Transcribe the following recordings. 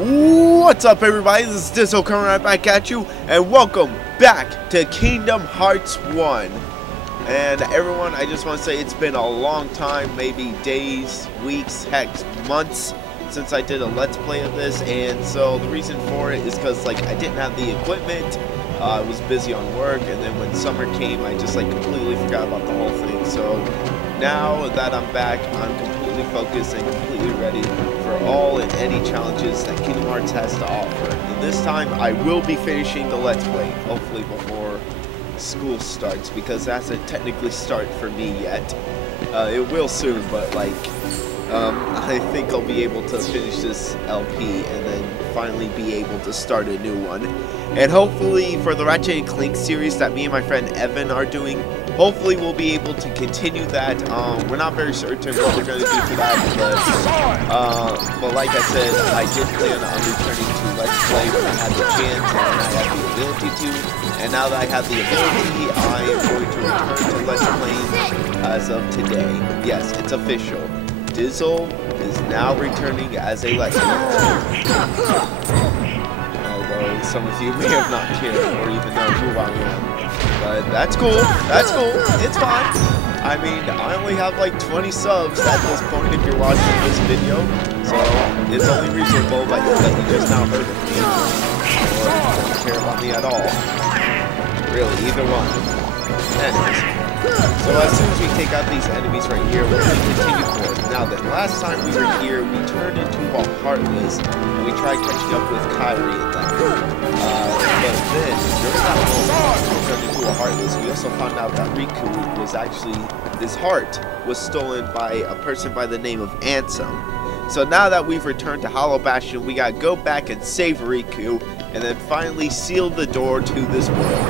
What's up, everybody? This is Dizzle coming right back at you, and welcome back to Kingdom Hearts 1. And everyone, I just want to say it's been a long time, maybe days, weeks, heck, months since I did a Let's Play of this. And so the reason for it is because I didn't have the equipment, I was busy on work, and then when summer came, I just completely forgot about the whole thing. So now that I'm back, I'm completely focused and completely ready for all and any challenges that Kingdom Hearts has to offer. And this time, I will be finishing the Let's Play, hopefully before school starts, because that's a technically start for me yet. It will soon, but I think I'll be able to finish this LP and then finally be able to start a new one. And hopefully for the Ratchet & Clank series that me and my friend Evan are doing, hopefully we'll be able to continue that. We're not very certain what we're going to do for that, but like I said, I did plan on returning to Let's Play when I had the chance and I had the ability to. And now that I have the ability, I am going to return to Let's Play as of today. Yes, it's official. Dizzle is now returning as a Let's Player. Although some of you may have not cared or even know who I am. But that's cool. That's cool. It's fine. I mean, I only have 20 subs at this point if you're watching this video. So it's only reasonable that you just now heard of me. Or don't care about me at all. Really, either one. Anyways. So as soon as we take out these enemies right here, we're going to continue forward. Now then, last time we were here, we turned into a Heartless, and we tried catching up with Kyrie and that. But then, during that moment, we turned into a Heartless, we also found out that Riku was actually, his heart was stolen by a person by the name of Ansem. So now that we've returned to Hollow Bastion, we gotta go back and save Riku, and then finally seal the door to this world.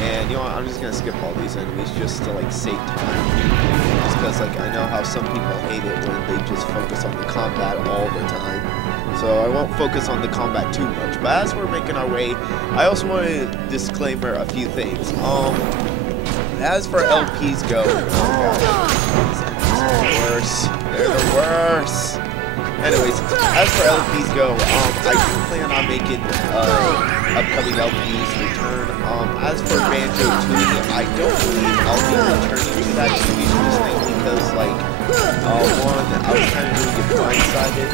And you know what, I'm just gonna skip all these enemies just to save time. Just because I know how some people hate it when they just focus on the combat all the time. So I won't focus on the combat too much. But as we're making our way, I also want to disclaimer a few things. As for LPs go, they're the worst. Anyways, as for LPs go, I do plan on making upcoming LPs return. As for Banjo-Tooie, I don't believe I'll be returning to that series just mainly because, one, I was kind of really blindsided,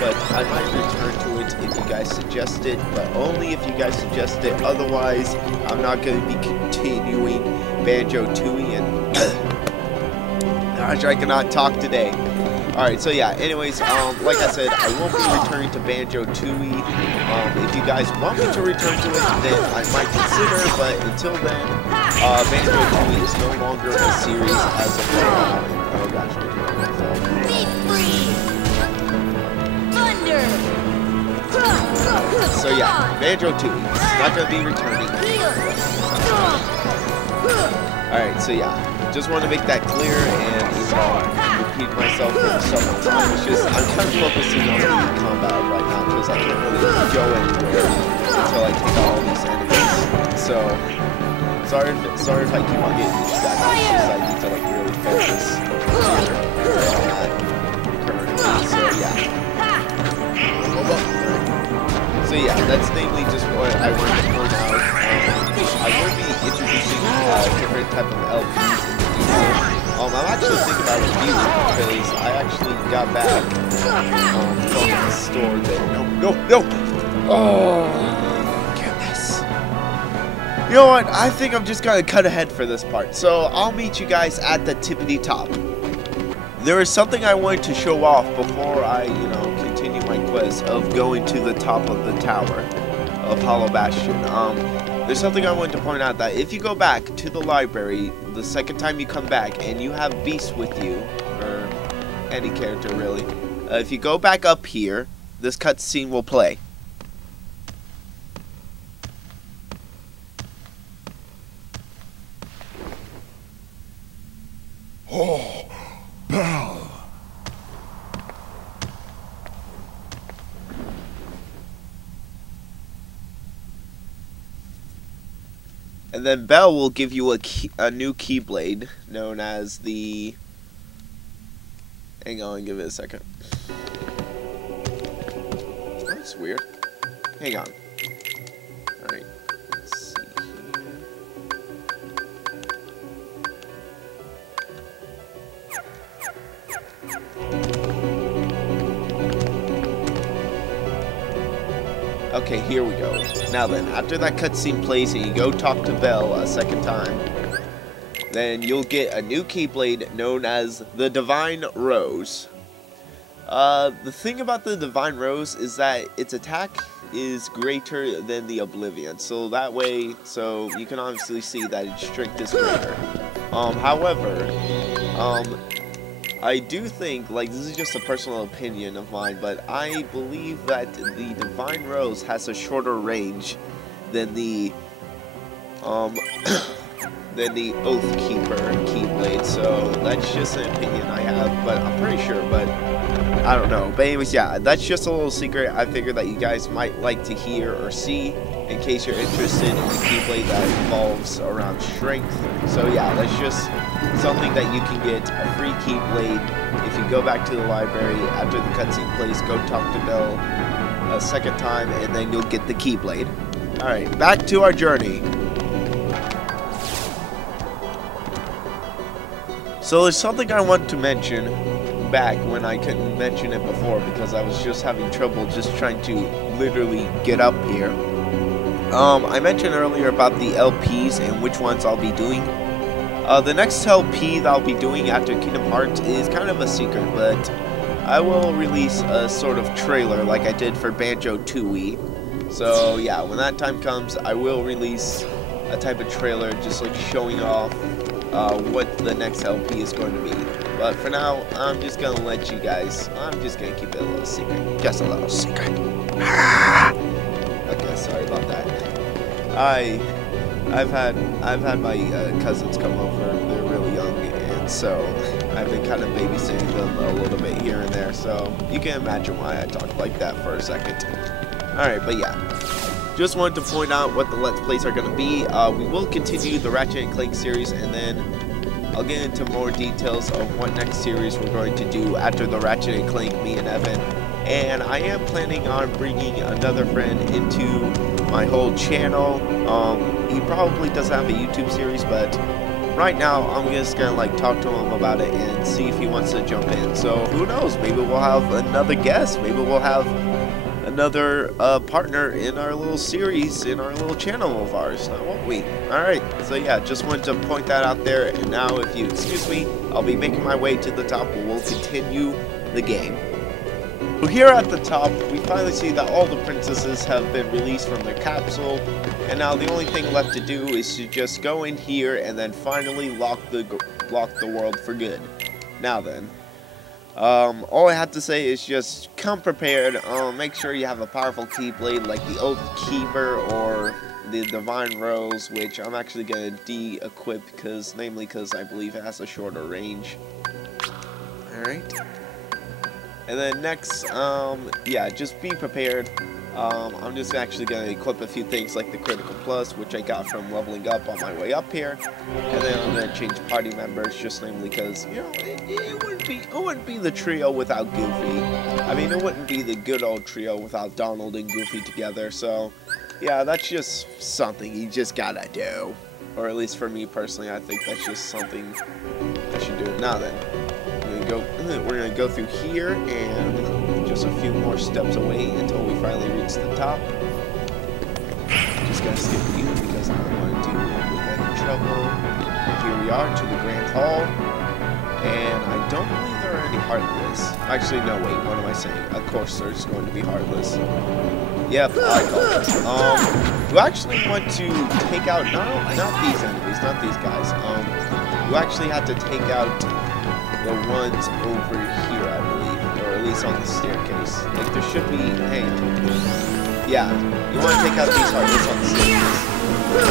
but I might return to it if you guys suggest it, but only if you guys suggest it. Otherwise, I'm not going to be continuing Banjo-Tooie, and gosh, I cannot talk today. Alright, so yeah, anyways, like I said, I won't be returning to Banjo-Tooie. If you guys want me to return to it, then I might consider, but until then, Banjo-Tooie is no longer a series as of now. Oh gosh. So yeah, Banjo-Tooie is not going to be returning. Alright, so yeah, just want to make that clear and repeat myself for several times. Just I'm kind of focusing on the combat right now because I can't really go anywhere until I take out all these enemies. So sorry if I keep on getting distracted. It's just I need to really focus currently. So yeah, that's mainly just what I wanted to point out. I will be introducing different type of LPs in the future. I'm actually thinking about reviews because I actually got back from the store that no. Oh goodness. You know what? I think I'm just gonna cut ahead for this part. So I'll meet you guys at the Tippity top. There is something I wanted to show off before I, continue my quest of going to the top of the tower of Hollow Bastion. There's something I wanted to point out, that if you go back to the library the second time you come back and you have Beast with you, or any character really, if you go back up here, this cutscene will play. Oh, Belle. And then Belle will give you a new Keyblade known as the Hang on, give it a second. That's weird. Hang on. Alright. Let's see here. Okay, here we go. Now then, after that cutscene plays and you go talk to Belle a second time, then you'll get a new Keyblade known as the Divine Rose. The thing about the Divine Rose is that its attack is greater than the Oblivion, so that way, so you can obviously see that its strength is greater. However, I do think, like, this is just a personal opinion of mine, but I believe that the Divine Rose has a shorter range than the Oath Keeper Keyblade, so that's just an opinion I have, but I'm pretty sure, but I don't know. But anyways, yeah, that's just a little secret I figured that you guys might like to hear or see in case you're interested in a Keyblade that involves around strength. So yeah, that's just something that you can get, a free Keyblade, if you go back to the library after the cutscene plays, go talk to Belle a second time, and then you'll get the Keyblade. Alright, back to our journey. So there's something I want to mention back when I couldn't mention it before because I was just having trouble just trying to literally get up here. I mentioned earlier about the LPs and which ones I'll be doing. The next LP that I'll be doing after Kingdom Hearts is kind of a secret, but I will release a sort of trailer like I did for Banjo-Tooie. So yeah, when that time comes, I will release a type of trailer just like showing off what the next LP is going to be. But for now, I'm just gonna let you guys, I'm just gonna keep it a little secret. Just a little secret. Okay, sorry about that. I've had my cousins come over. They're really young, and so I've been kind of babysitting them a little bit here and there. So you can imagine why I talked like that for a second. Alright, but yeah. Just wanted to point out what the Let's Plays are going to be. We will continue the Ratchet & Clank series, and then I'll get into more details of what next series we're going to do after the Ratchet & Clank, me and Evan. And I am planning on bringing another friend into my whole channel. He probably doesn't have a YouTube series, but right now I'm just going to like talk to him about it and see if he wants to jump in. So who knows, maybe we'll have another guest, maybe we'll have another partner in our little series, in our little channel of ours, now won't we? Alright, so yeah, just wanted to point that out there, and now if you excuse me, I'll be making my way to the top where we'll continue the game. So here at the top, we finally see that all the princesses have been released from their capsule, and now the only thing left to do is to just go in here and then finally lock the world for good. Now then, all I have to say is just come prepared. Make sure you have a powerful Keyblade like the Oath Keeper or the Divine Rose, which I'm actually going to de-equip because I believe it has a shorter range. Alright. And then next, yeah, just be prepared. I'm just actually going to equip a few things like the Critical Plus, which I got from leveling up on my way up here. And then I'm going to change party members, just namely because, you know, it wouldn't be the trio without Goofy. I mean, it wouldn't be the good old trio without Donald and Goofy together. So, yeah, that's just something you just gotta do. Or at least for me personally, I think that's just something I should do. Now then, we're gonna go through here and just a few more steps away until we finally reach the top. Just gotta skip you because I don't want to deal with any trouble. Here we are to the Grand Hall, and I don't believe there are any Heartless. Actually, no, wait, what am I saying? Of course there's going to be Heartless. Yep, I called it. You actually want to take out, not these enemies, not these guys. You actually have to take out the ones over here, I believe, or at least on the staircase. Like, there should be, hang on. Yeah, you want to take out these Heartless on the staircase.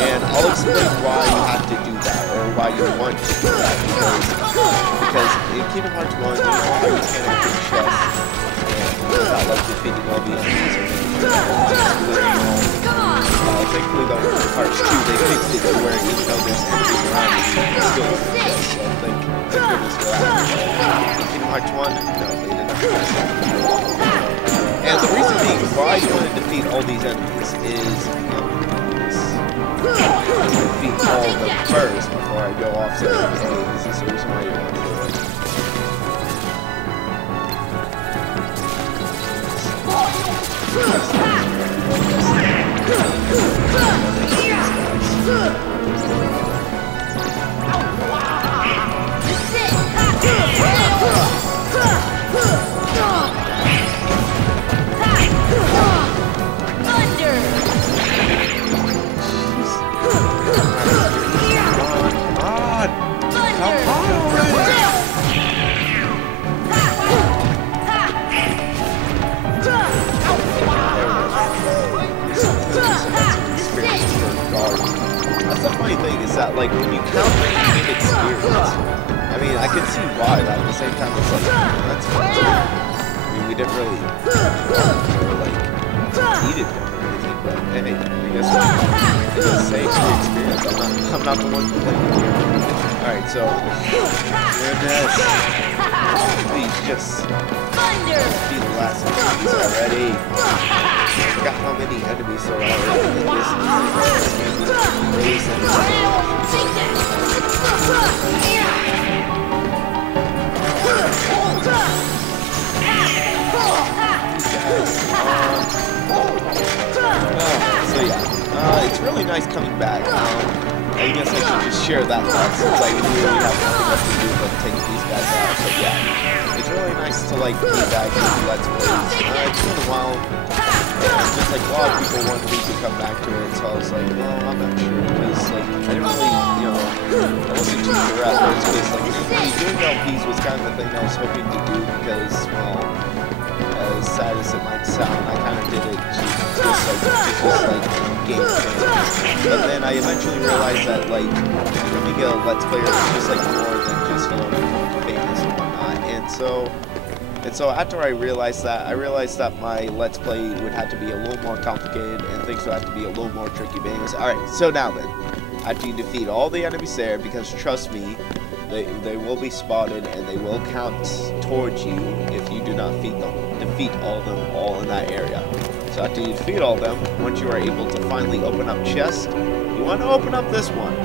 And I'll explain why you have to do that, or why you want to do that, because in Kingdom Hearts 1, you know how you can't enter the chest, and without, like, defeating all the enemies, or thankfully, though, in Parts 2, they fixed it to where even though there's enemies around, you can still enter the chest, so thank goodness for that. In Kingdom Hearts 1, no, they didn't have to. And the reason being why you want to defeat all these enemies is defeat all of them first before I go off saying, hey, this is the reason why you want to do it. That's the funny thing is that, like, when you count the game experience, I mean, I can see why, but at the same time, it's like, that's fun. I mean, we didn't really, need it or anything, but hey, I guess it's the same experience. I'm not the one complaining here. Alright, so, goodness, please just be the last enemies already. I forgot how many enemies there are in this so yeah, it's really nice coming back. I guess I should just share that thought since I really have nothing else to do but take these guys out. But yeah, it's really nice to like be back in Let's Plays. It's been a while. Just like a lot of people wanted me to come back to it, so I was like, well, I'm not sure because like I didn't really, you know, I wasn't too sure at first because like doing LPs was kind of the thing I was hoping to do because, well, as sad as it might sound, I kind of did it just like game fans. But then I eventually realized that like becoming a Let's Player is just like more than just famous and whatnot, and so after I realized that my Let's Play would have to be a little more complicated and things would have to be a little more tricky. But anyways, alright, so now then, after you defeat all the enemies there, because trust me, they will be spotted and they will count towards you if you do not defeat all of them all in that area. So after you defeat all of them, once you are able to finally open up chests, you want to open up this one.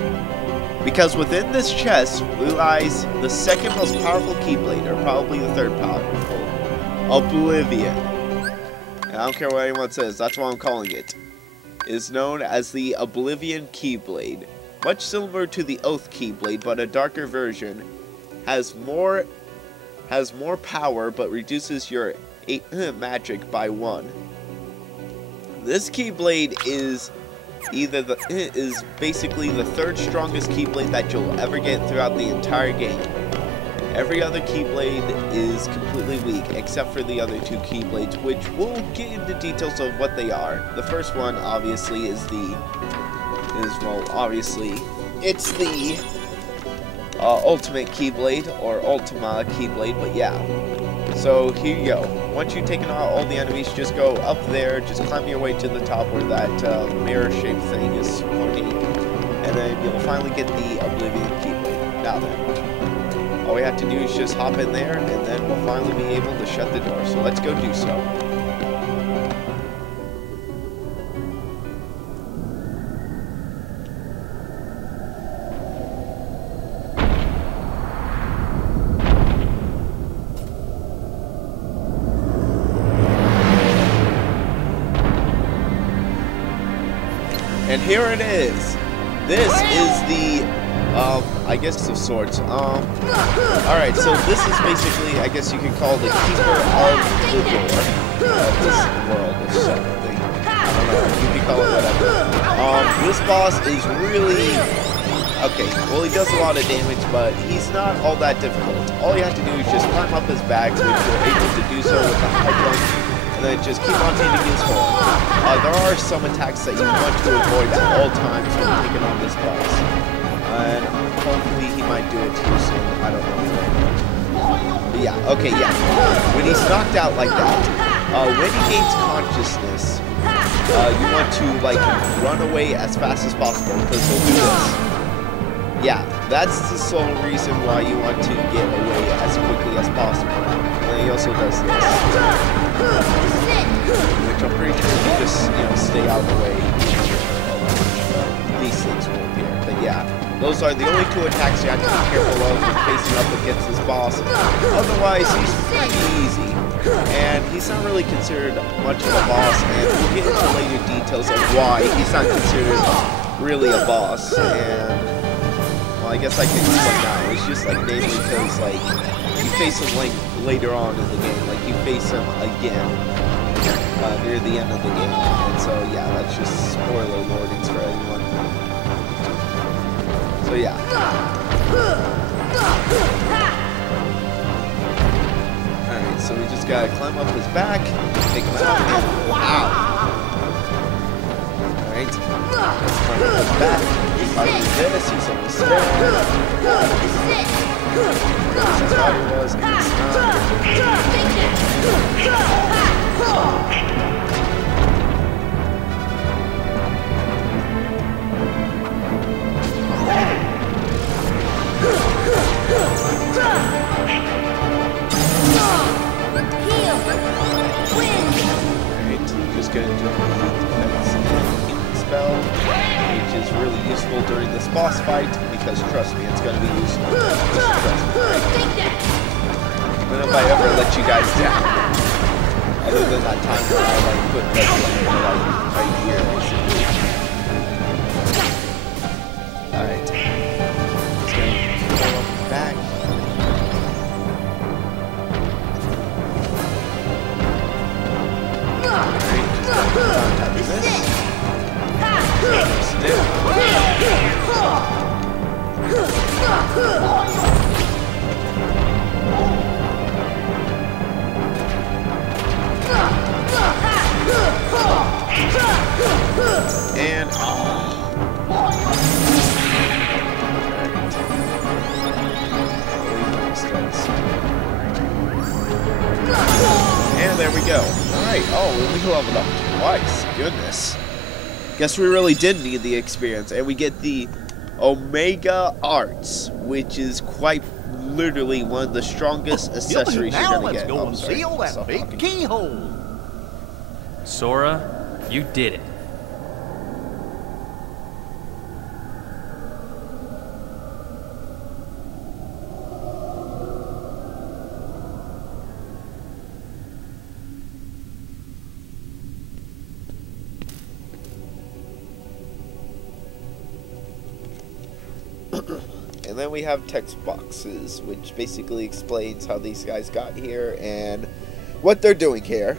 Because within this chest lies the second most powerful Keyblade, or probably the third powerful, Oblivion. And I don't care what anyone says, that's what I'm calling it. It is known as the Oblivion Keyblade. Much similar to the Oath Keyblade, but a darker version. Has more power, but reduces your magic by 1. This Keyblade is basically the third strongest Keyblade that you'll ever get throughout the entire game. Every other Keyblade is completely weak, except for the other two Keyblades, which we'll get into details of what they are. The first one, obviously, it's the Ultimate Keyblade, or Ultima Keyblade, but yeah. So here you go. Once you've taken out all the enemies, just go up there, just climb your way to the top where that mirror-shaped thing is pointing, and then you'll finally get the Oblivion Keyblade. Now then, all we have to do is just hop in there, and then we'll finally be able to shut the door. So let's go do so. And here it is. This is the, I guess of sorts. Alright, so this is basically, I guess you could call the keeper of the door. This world or something. I don't know, you can call it whatever. This boss is really, okay, well he does a lot of damage, but he's not all that difficult. All you have to do is just climb up his back, which you're able to do so with a high jump. And then just keep on hitting his hole. There are some attacks that you want to avoid at all times when taking on this boss. And hopefully he might do it too soon. I don't know. But yeah, okay, yeah. When he's knocked out like that, when he gains consciousness, you want to like run away as fast as possible because he'll do this. Yeah, that's the sole reason why you want to get away as quickly as possible. And he also does this, which I'm pretty sure if you just, you know, stay out of the way, these things will appear. But yeah, those are the only 2 attacks you have to be careful of when facing up against this boss. Otherwise, he's pretty easy. And he's not really considered much of a boss, and we'll get into later details of why he's not considered really a boss. And, well, I guess I can explain now. It's just like mainly because, like, you face him like later on in the game. Like, you face him again near the end of the game. And so, yeah, that's just spoiler warnings for anyone. So, yeah. Alright, so we just gotta climb up his back, take him out, and wow! Alright, let's climb up his back. He's already this, he's almost there. His body was, and it's just going to do a defense spell, which is really useful during this boss fight, because trust me, it's going to be useful. Just trust me. When have I ever let you guys down? Other than that time where I like put like right here, basically. Alright. Just going to pull up his back. And and there we go. Alright, oh, we leveled up twice. Goodness. Guess we really did need the experience. And we get the Omega Arts, which is quite literally one of the strongest accessories you're gonna get. Now let's go and seal that big keyhole. Sora, you did it. And then we have text boxes, which basically explains how these guys got here and what they're doing here.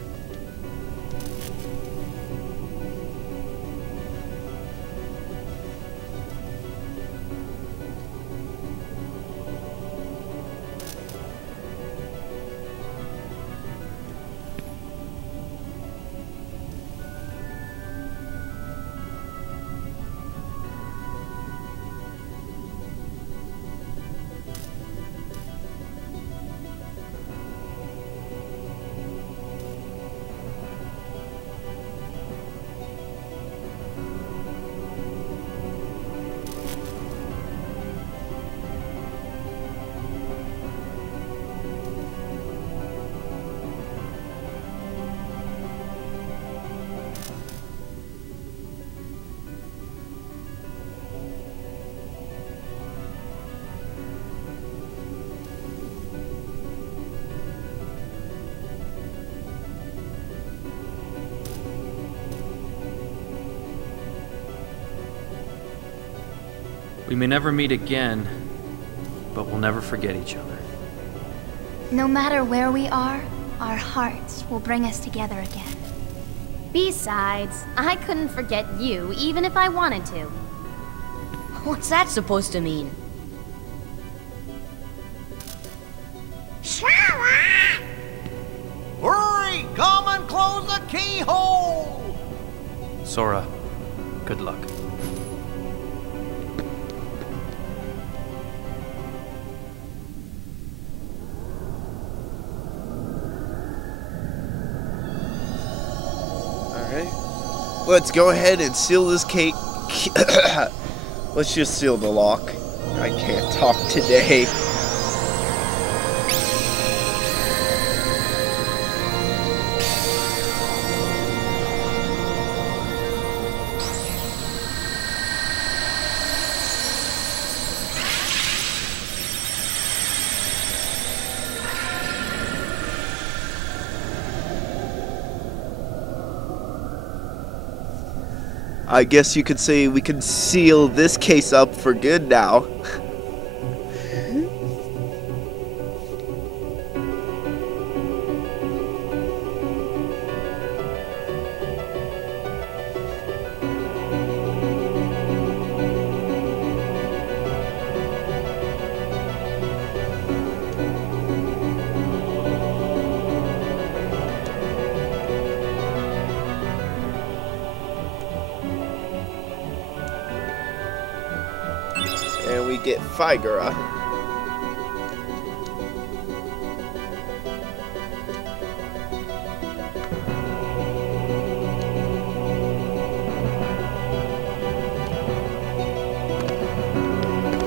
We may never meet again, but we'll never forget each other. No matter where we are, our hearts will bring us together again. Besides, I couldn't forget you even if I wanted to. What's that supposed to mean? Hurry! Come and close the keyhole! Sora, good luck. Let's go ahead and seal this cake. Let's just seal the lock. I can't talk today. I guess you could say we can seal this case up for good now. And we get Figura.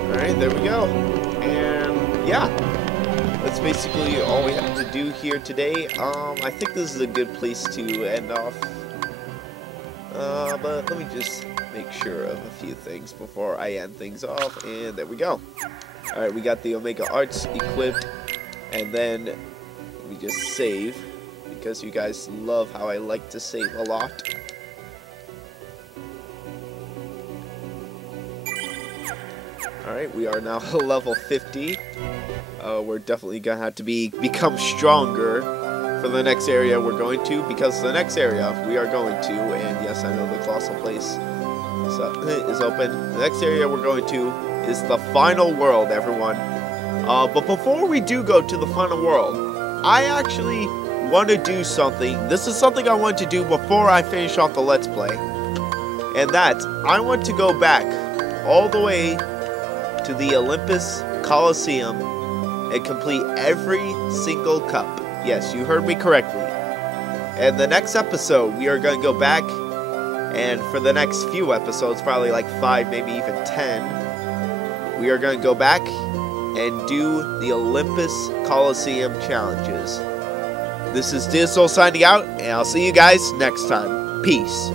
Alright, there we go. And yeah, that's basically all we have to do here today. I think this is a good place to end off. But let me just make sure of a few things before I end things off, and there we go. Alright, we got the Omega Arts equipped, and then we just save, because you guys love how I like to save a lot. Alright, we are now level 50. We're definitely gonna have to become stronger for the next area we're going to, because the next area we are going to, and yes, I know the colossal place is open. The next area we're going to is the final world, everyone. But before we do go to the final world, I actually want to do something. This is something I want to do before I finish off the Let's Play. And that, I want to go back all the way to the Olympus Coliseum and complete every single cup. Yes, you heard me correctly. And the next episode, we are going to go back, and for the next few episodes, probably like 5, maybe even 10, we are going to go back and do the Olympus Coliseum challenges. This is Dizzle signing out, and I'll see you guys next time. Peace.